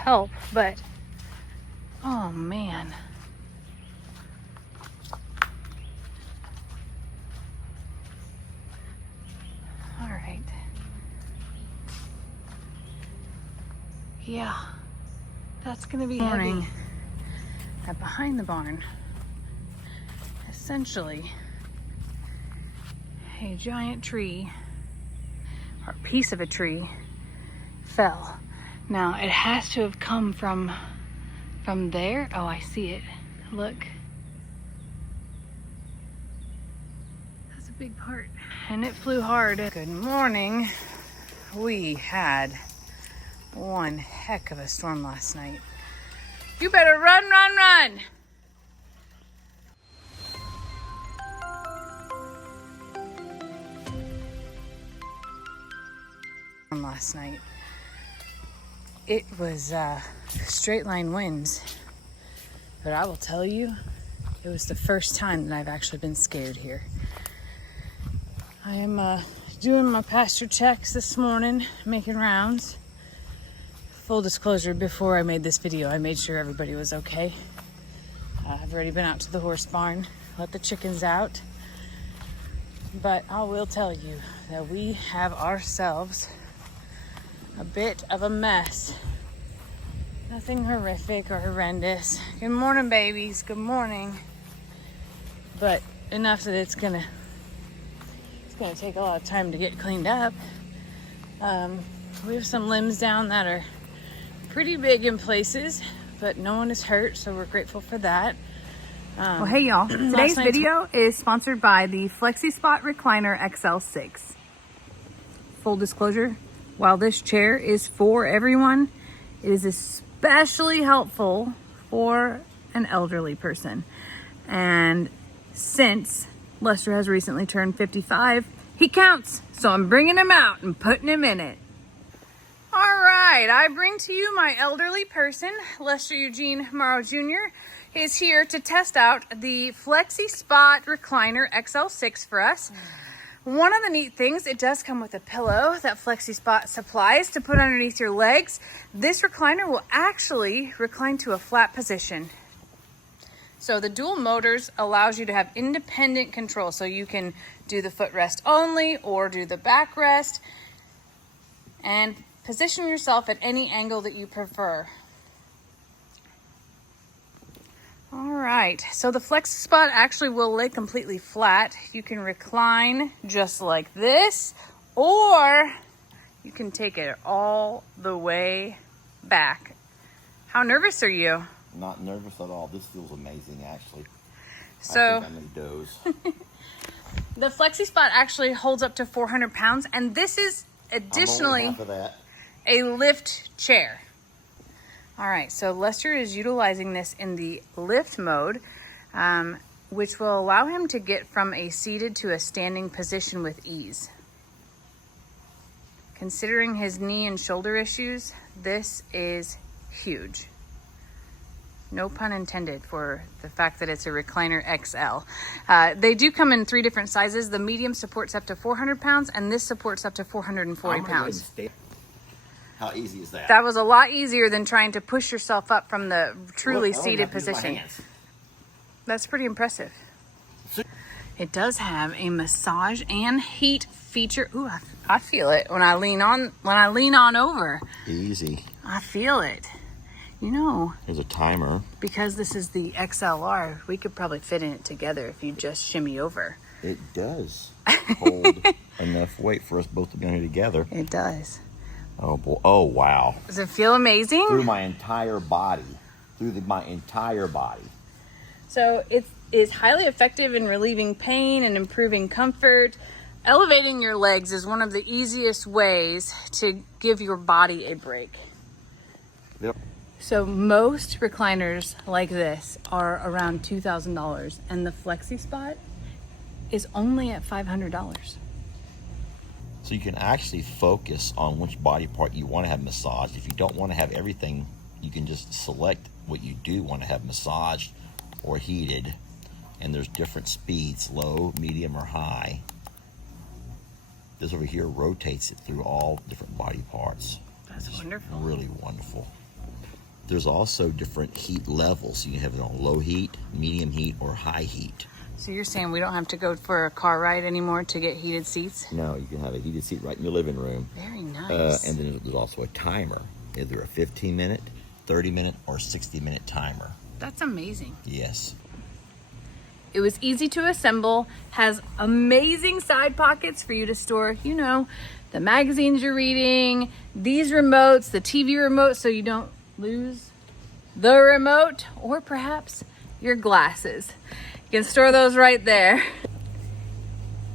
help, but oh man. All right. Yeah, that's gonna be morning. That behind the barn, essentially a giant tree or piece of a tree fell. Now it has to have come from there. Oh, I see it. Look. That's a big part. And it flew hard. Good morning. We had one heck of a storm last night. You better run, run, run. Last night. It was straight line winds, but I will tell you, it was the first time that I've actually been scared here. I am doing my pasture checks this morning, making rounds. Full disclosure, before I made this video, I made sure everybody was okay. I've already been out to the horse barn, let the chickens out. But I will tell you that we have ourselves a bit of a mess. Nothing horrific or horrendous. Good morning, babies. Good morning. But enough that it's gonna take a lot of time to get cleaned up. We have some limbs down that are pretty big in places, but no one is hurt, so we're grateful for that. Well, hey y'all. Today's video is sponsored by the FlexiSpot Recliner XL6. Full disclosure, while this chair is for everyone, it is especially helpful for an elderly person. And since Lester has recently turned 55, he counts. So I'm bringing him out and putting him in it. All right, I bring to you my elderly person, Lester Eugene Morrow Jr. is here to test out the FlexiSpot Recliner XL6 for us. One of the neat things, it does come with a pillow that FlexiSpot supplies to put underneath your legs. This recliner will actually recline to a flat position. So the dual motors allows you to have independent control. So you can do the footrest only or do the backrest and position yourself at any angle that you prefer. All right, so the FlexiSpot actually will lay completely flat. You can recline just like this, or you can take it all the way back. How nervous are you? Not nervous at all. This feels amazing, actually. So, I think I'm gonna doze. The FlexiSpot actually holds up to 400 pounds, and this is additionally I'm only half of that. a lift chair. All right, so Lester is utilizing this in the lift mode, which will allow him to get from a seated to a standing position with ease. Considering his knee and shoulder issues, this is huge. No pun intended for the fact that it's a Recliner XL. They do come in 3 different sizes. The medium supports up to 400 pounds, and this supports up to 440 pounds. How easy is that? That was a lot easier than trying to push yourself up from the truly seated position. That's pretty impressive. It does have a massage and heat feature. Ooh, I feel it when I lean on over. Easy. I feel it. You know, There's a timer. because this is the XLR, we could probably fit in it together if you just shimmy over. It does hold enough weight for us both to be on here together. It does. Oh boy! Oh wow! Does it feel amazing? Through my entire body, my entire body. So it is highly effective in relieving pain and improving comfort. Elevating your legs is one of the easiest ways to give your body a break. Yep. So most recliners like this are around $2,000, and the FlexiSpot is only at $500. So you can actually focus on which body part you want to have massaged. If you don't want to have everything, you can just select what you do want to have massaged or heated. And there's different speeds, low, medium, or high. This over here rotates it through all different body parts. That's wonderful. Really wonderful. There's also different heat levels. You can have it on low heat, medium heat, or high heat. So you're saying we don't have to go for a car ride anymore to get heated seats? No, you can have a heated seat right in your living room. Very nice. And then there's also a timer, either a 15-minute, 30-minute, or 60-minute timer. That's amazing. Yes. It was easy to assemble, has amazing side pockets for you to store, you know, the magazines you're reading, these remotes, the TV remote so you don't lose the remote, or perhaps your glasses. You can store those right there.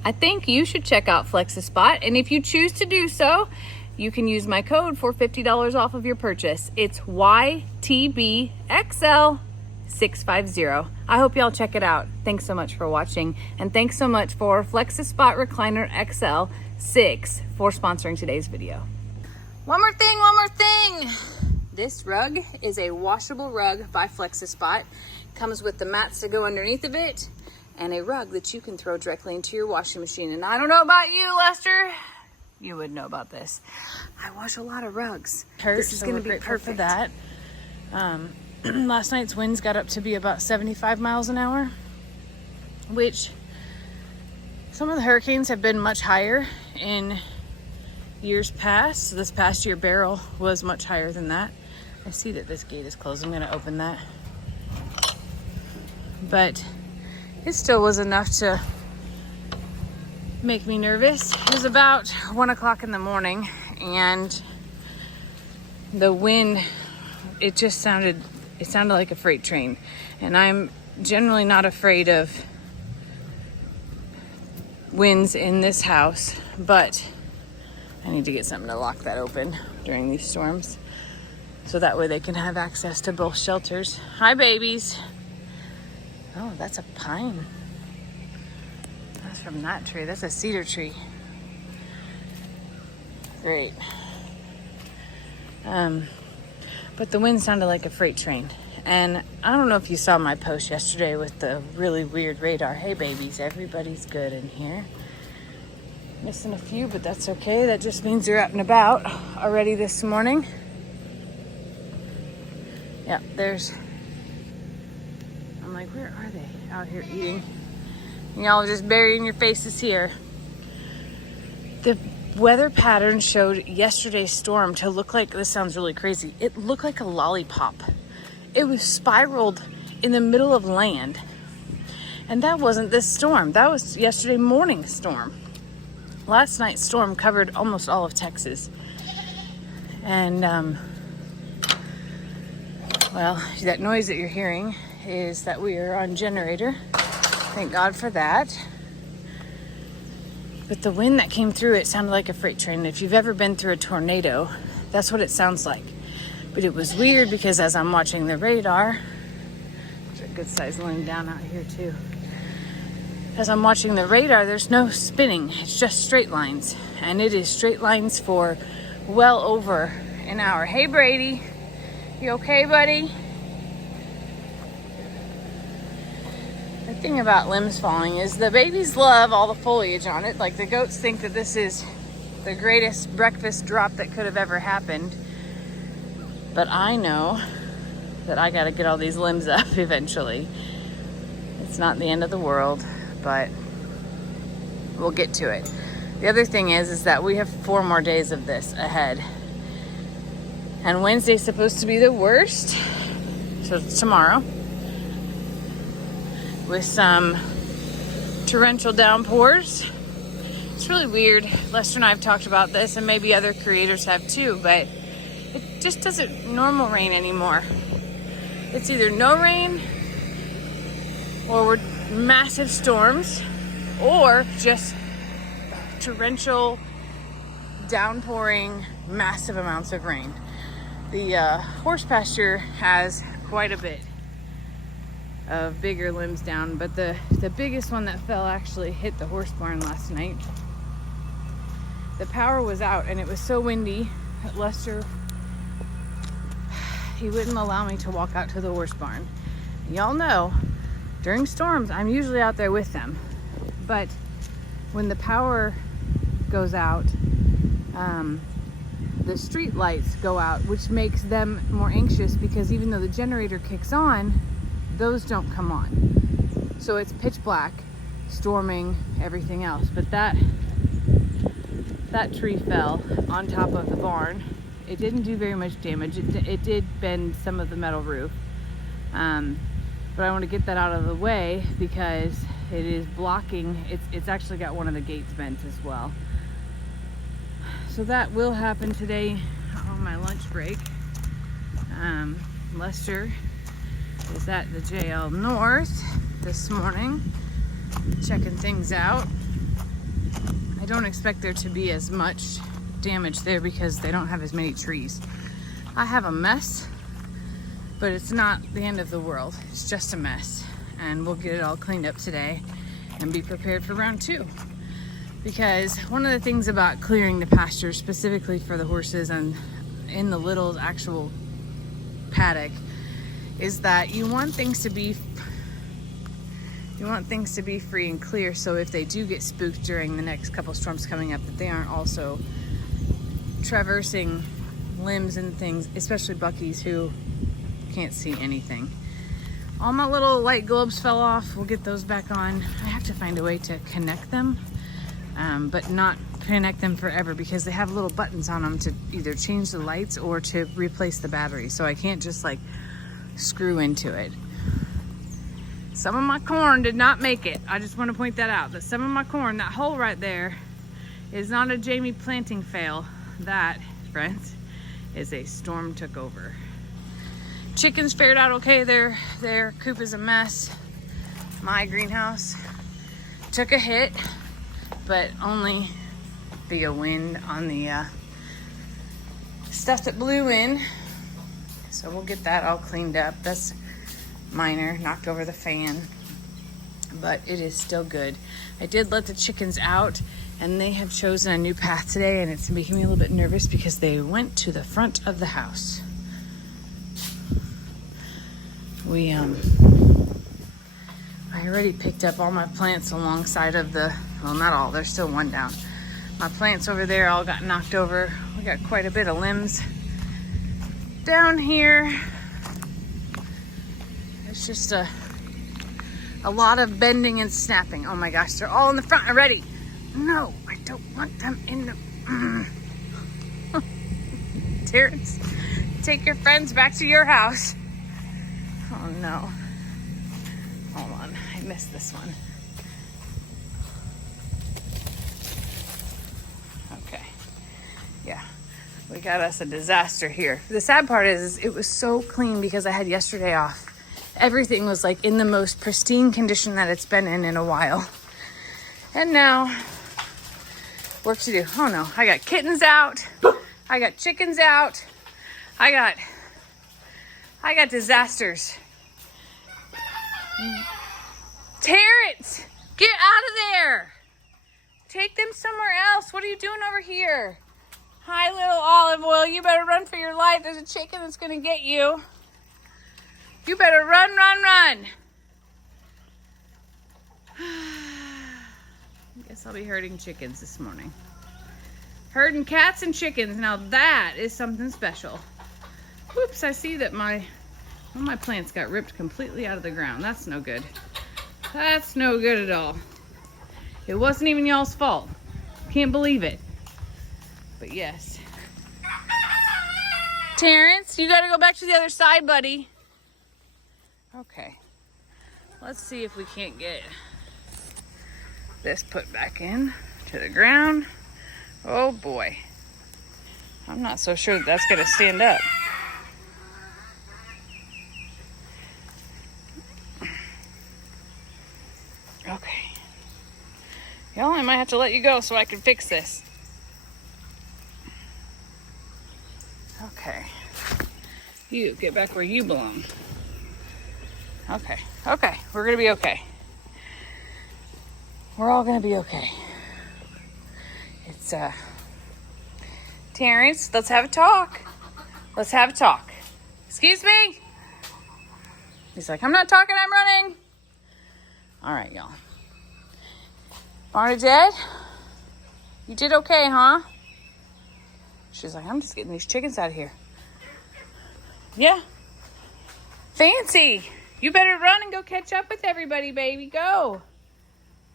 I think you should check out FlexiSpot, and if you choose to do so, you can use my code for $50 off of your purchase. It's YTBXL650. I hope y'all check it out. Thanks so much for watching, and thanks so much for FlexiSpot Recliner XL6 for sponsoring today's video. One more thing. This rug is a washable rug by FlexiSpot. Comes with the mats to go underneath of it and a rug that you can throw directly into your washing machine. And I don't know about you, Lester. You would know about this. I wash a lot of rugs. This is going to be perfect for that. Last night's winds got up to be about 75 miles an hour, which some of the hurricanes have been much higher in years past. So this past year, Beryl was much higher than that. I see that this gate is closed. I'm going to open that. But it still was enough to make me nervous. It was about 1 o'clock in the morning, and the wind, it sounded like a freight train. And I'm generally not afraid of winds in this house, but I need to get something to lock that open during these storms, so that way they can have access to both shelters. Hi, babies. Oh, that's a pine. That's from that tree. That's a cedar tree. Great. But the wind sounded like a freight train. And I don't know if you saw my post yesterday with the really weird radar. Hey, babies, everybody's good in here. Missing a few, but that's okay. That just means they're out and about already this morning. Yeah, I'm like, where are they? Out here eating. Y'all just burying your faces here. The weather pattern showed yesterday's storm to look like, this sounds really crazy, it looked like a lollipop. It was spiraled in the middle of land. And that wasn't this storm. That was yesterday morning's storm. Last night's storm covered almost all of Texas. And, well, that noise that you're hearing is that we are on generator. Thank God for that. But the wind that came through it sounded like a freight train. If you've ever been through a tornado, that's what it sounds like. But it was weird because as I'm watching the radar, there's a good size line down out here too. As I'm watching the radar, there's no spinning. It's just straight lines. And it is straight lines for well over an hour. Hey, Brady. You okay, buddy? The thing about limbs falling is the babies love all the foliage on it. Like the goats think that this is the greatest breakfast drop that could have ever happened. But I know that I gotta get all these limbs up eventually. It's not the end of the world, but we'll get to it. The other thing is that we have 4 more days of this ahead. And Wednesday's supposed to be the worst. So it's tomorrow. With some torrential downpours. It's really weird. Lester and I have talked about this, and maybe other creators have too, but it just doesn't normal rain anymore. It's either no rain, or we're massive storms, or just torrential, downpouring, massive amounts of rain. The horse pasture has quite a bit of bigger limbs down, but the biggest one that fell actually hit the horse barn last night. The power was out and it was so windy that Lester, he wouldn't allow me to walk out to the horse barn. Y'all know, during storms, I'm usually out there with them. But when the power goes out, the street lights go out, which makes them more anxious because even though the generator kicks on, those don't come on. So it's pitch black, storming, everything else. But that tree fell on top of the barn. It didn't do very much damage. It did bend some of the metal roof. But I want to get that out of the way because it is blocking. It's actually got one of the gates bent as well. So that will happen today on my lunch break. Lester is at the JL North this morning, checking things out. I don't expect there to be as much damage there because they don't have as many trees. I have a mess, but it's not the end of the world. It's just a mess, and we'll get it all cleaned up today and be prepared for round 2. Because one of the things about clearing the pasture, specifically for the horses and in the little actual paddock, is that you want things to be free and clear, so if they do get spooked during the next couple storms coming up, that they aren't also traversing limbs and things, especially Bucky's, who can't see anything. All my little light globes fell off. We'll get those back on. I have to find a way to connect them, but not connect them forever because they have little buttons on them to either change the lights or to replace the battery. So I can't just like screw into it. Some of my corn did not make it. I just want to point that out, that some of my corn, that hole right there, is not a Jamie planting fail. That, friends, is a storm took over. Chickens fared out okay. Their coop is a mess. My greenhouse took a hit, but only via wind on the stuff that blew in. So we'll get that all cleaned up. That's minor, knocked over the fan, but it is still good. I did let the chickens out, and they have chosen a new path today, and it's making me a little bit nervous because they went to the front of the house. I already picked up all my plants alongside of the, well, not all, there's still one down. My plants over there all got knocked over. We got quite a bit of limbs down here. It's just a lot of bending and snapping. Oh my gosh, they're all in the front already. No, I don't want them in the... Terrence, take your friends back to your house. Oh no. Hold on, I missed this one. Okay. Yeah, we got us a disaster here. The sad part is it was so clean because I had yesterday off. Everything was like in the most pristine condition that it's been in a while. And now, work to do. Oh no, I got kittens out. I got chickens out. I got disasters. Terrence, get out of there. Take them somewhere else. What are you doing over here? Hi, little olive oil. You better run for your life. There's a chicken that's going to get you. You better run, run, run. I guess I'll be herding chickens this morning. Herding cats and chickens. Now that is something special. Whoops, I see that one of my plants got ripped completely out of the ground. That's no good. That's no good at all. It wasn't even y'all's fault. Can't believe it. But yes. Terrence, you gotta go back to the other side, buddy. Okay. Let's see if we can't get this put back in to the ground. Oh boy. I'm not so sure that that's gonna stand up. Okay. Y'all, I might have to let you go so I can fix this. Okay. You get back where you belong. Okay. Okay. We're gonna be okay. We're all gonna be okay. It's Terrence, let's have a talk. Let's have a talk. Excuse me? He's like, I'm not talking, I'm running. All right, y'all. Barnadette, you did okay, huh? She's like, I'm just getting these chickens out of here. Yeah. Fancy. You better run and go catch up with everybody, baby. Go.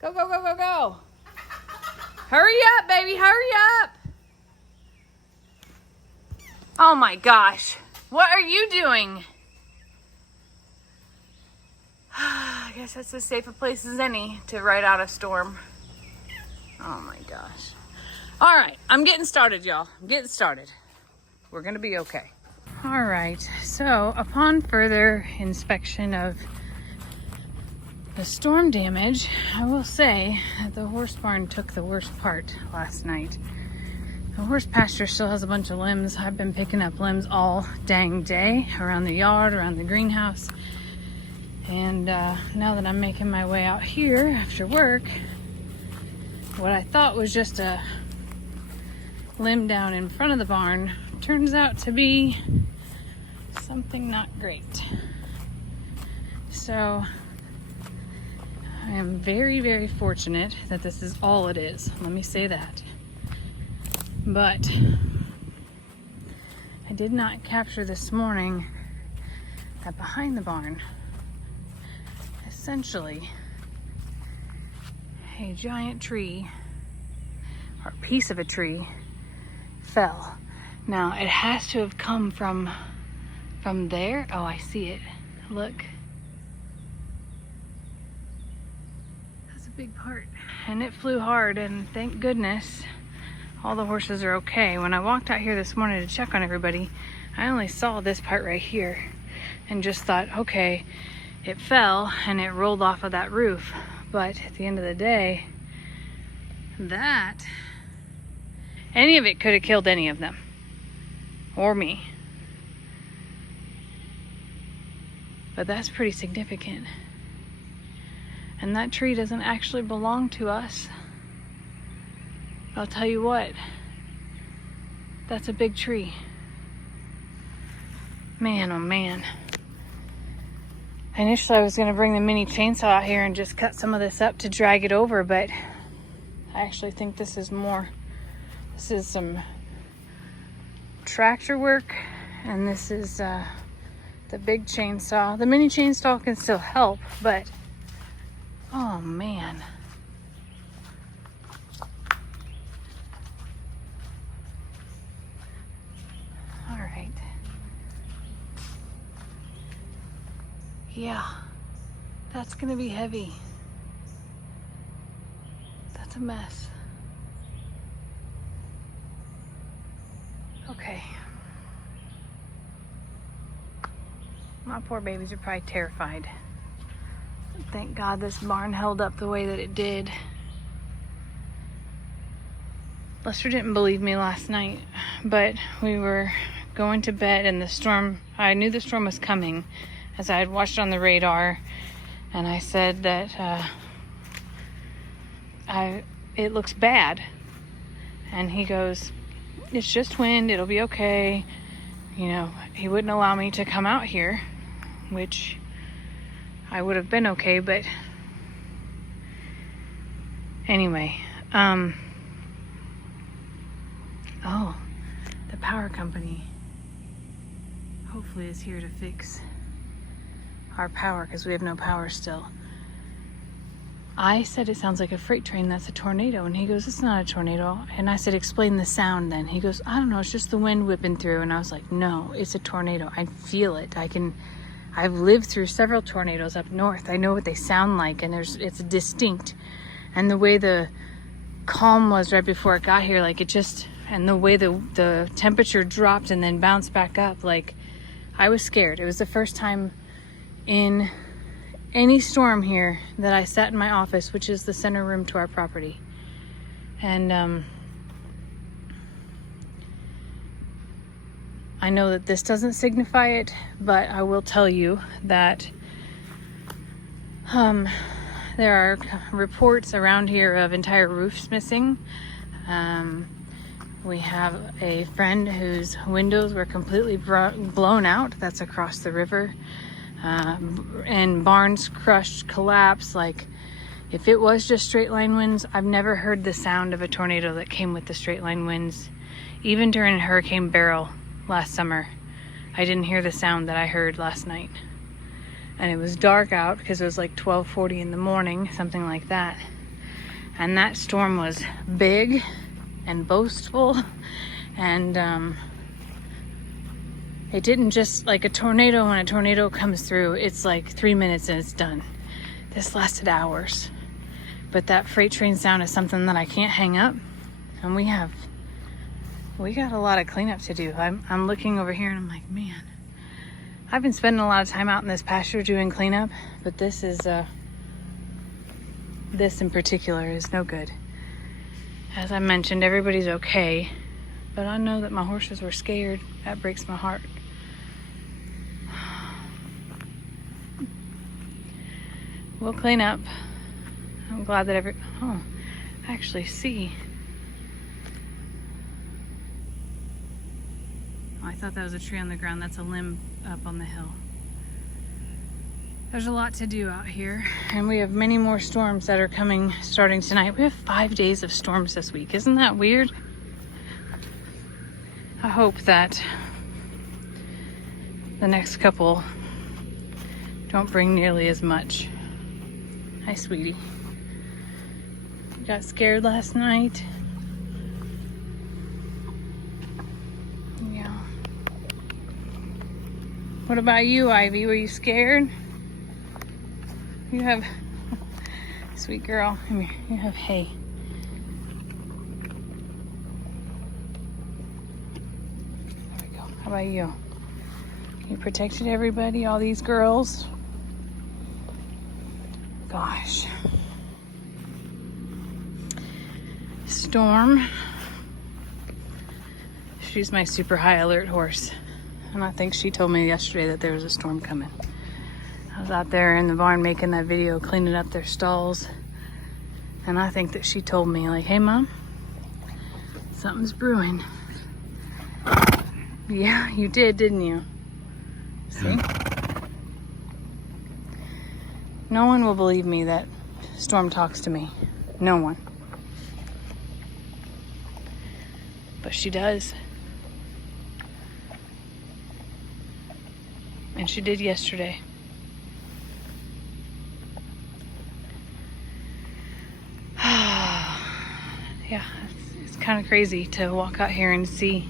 Go, go, go, go, go. Hurry up, baby. Hurry up. Oh my gosh. What are you doing? I guess that's as safe a place as any to ride out a storm. Oh my gosh. All right, I'm getting started, y'all. I'm getting started. We're gonna be okay. All right, so upon further inspection of the storm damage, I will say that the horse barn took the worst part last night. The horse pasture still has a bunch of limbs. I've been picking up limbs all dang day around the yard, around the greenhouse. And now that I'm making my way out here after work, what I thought was just a limb down in front of the barn turns out to be something not great. So I am very, very fortunate that this is all it is. Let me say that. But I did not capture this morning that behind the barn, essentially, a giant tree, or a piece of a tree, fell. Now, it has to have come from there. Oh, I see it. Look. That's a big part. And it flew hard, and thank goodness all the horses are okay. When I walked out here this morning to check on everybody, I only saw this part right here and just thought, okay, it fell and it rolled off of that roof. But at the end of the day, any of it could have killed any of them. Or me. But that's pretty significant. And that tree doesn't actually belong to us. I'll tell you what, that's a big tree. Man, oh man. Initially I was gonna bring the mini chainsaw out here and just cut some of this up to drag it over, but I actually think this is some tractor work, and this is the big chainsaw. The mini chainsaw can still help, but oh man. All right. Yeah, that's gonna be heavy. That's a mess. Okay. My poor babies are probably terrified. Thank God this barn held up the way that it did. Lester didn't believe me last night, but we were going to bed and the storm, I knew the storm was coming as I had watched on the radar, and I said that it looks bad. And he goes, it's just wind, it'll be okay. You know, he wouldn't allow me to come out here, which I would have been okay, but anyway, oh, the power company hopefully is here to fix our power because we have no power still. I said it sounds like a freight train, that's a tornado, and he goes, it's not a tornado. And I said, explain the sound then. He goes, I don't know, it's just the wind whipping through. And I was like, no, it's a tornado. I feel it. I've lived through several tornadoes up north. I know what they sound like, and it's distinct. And the way the calm was right before it got here, like it just, and the way the temperature dropped and then bounced back up, like I was scared. It was the first time in any storm here that I sat in my office, which is the center room to our property. And I know that this doesn't signify it, but I will tell you that there are reports around here of entire roofs missing. We have a friend whose windows were completely blown out. That's across the river. And barns crushed, collapsed. Like, if it was just straight line winds, I've never heard the sound of a tornado that came with the straight line winds Even during Hurricane Beryl last summer, I didn't hear the sound that I heard last night. And it was dark out because it was like 12:40 in the morning, something like that. And that storm was big and boastful, and it didn't just like a tornado. When a tornado comes through, it's like 3 minutes and it's done. This lasted hours. But that freight train sound is something that I can't hang up, and we got a lot of cleanup to do. I'm looking over here and I'm like, man, I've been spending a lot of time out in this pasture doing cleanup, but this in particular is no good. As I mentioned, everybody's okay, but I know that my horses were scared. That breaks my heart. We'll clean up. I'm glad that I actually see. Oh, I thought that was a tree on the ground. That's a limb up on the hill. There's a lot to do out here, and we have many more storms that are coming starting tonight. We have 5 days of storms this week. Isn't that weird? I hope that the next couple don't bring nearly as much. Hi, sweetie. You got scared last night? Yeah. What about you, Ivy? Were you scared? You have, sweet girl, come here. You have hay. There we go. How about you? You protected everybody, all these girls. Gosh. Storm. She's my super high alert horse. And I think she told me yesterday that there was a storm coming. I was out there in the barn making that video, cleaning up their stalls. And I think that she told me, like, hey, Mom, something's brewing. Yeah, you did, didn't you? See? No one will believe me that Storm talks to me. No one. But she does. And she did yesterday. Yeah, it's kind of crazy to walk out here and see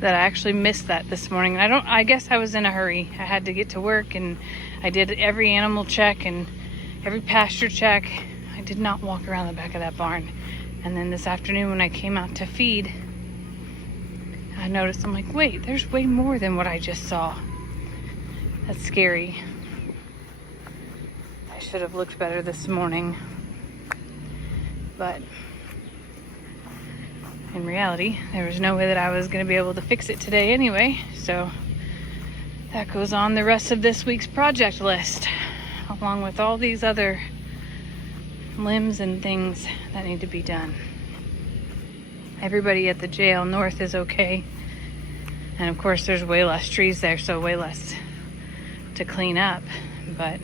that I actually missed that this morning. I guess I was in a hurry. I had to get to work, and I did every animal check and every pasture check. I did not walk around the back of that barn. And then this afternoon when I came out to feed, I noticed, I'm like, wait, there's way more than what I just saw. That's scary. I should have looked better this morning. But in reality, there was no way that I was going to be able to fix it today anyway. So that goes on the rest of this week's project list, along with all these other limbs and things that need to be done. Everybody at the jail north is okay. And of course, there's way less trees there, so way less to clean up. But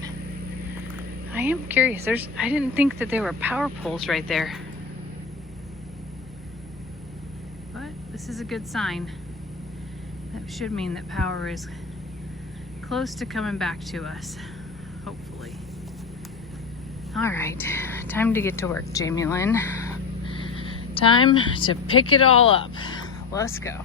I am curious. I didn't think that there were power poles right there. But this is a good sign. That should mean that power is close to coming back to us, hopefully. All right, time to get to work, Jamie Lynn. Time to pick it all up. Let's go.